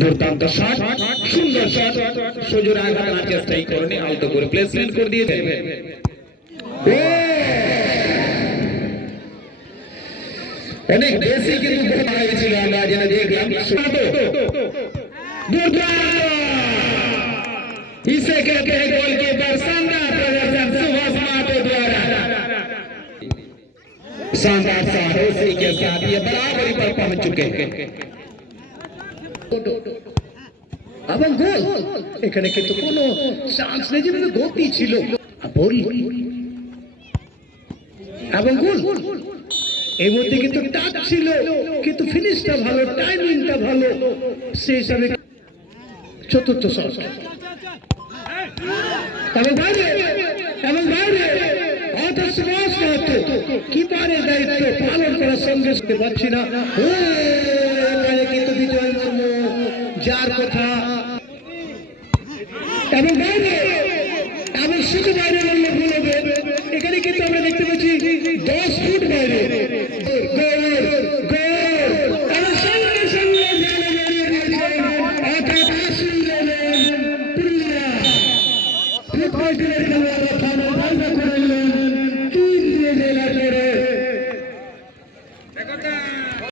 দুর্দান্ত শট, সুন্দর শট, সুজোর আঘাত আনার চেষ্টাই করেনি, আলতো করে প্লেসমেন্ট করে দিয়েছে। অনেক বেশি কিন্তু গোল হয়েছিল, আমরা যেটা দেখলাম। इसे कहते हैं गोलकीपर शानदार प्रदर्शन सुभाष मातो द्वारा। शानदार शॉट, उसी के साथ ये बराबरी पर पहुंच चुके हैं। এবং গোল এখানে কিন্তু কোনো চান্স নেই, যে গতি ছিল বল এবং গোল। এই মধ্যে কিন্তু টাচ ছিল, কিন্তু ফিনিশটা ভালো, টাইমিংটা ভালো, সেই হিসাবে চতুর্থ শট এবং বাইরে সুভাষ মাহাতো কিপারের দায়িত্ব পালন করার সঙ্গে শুনতে পাচ্ছি না। কিন্তু বিজয় মুর্মু যার কথা এবং বাইরে এবং শুধু বাইরে বললে ভুল হবে। এখানে কিন্তু আমরা দেখতে পাচ্ছি 10 ফুট বাইরে গোল।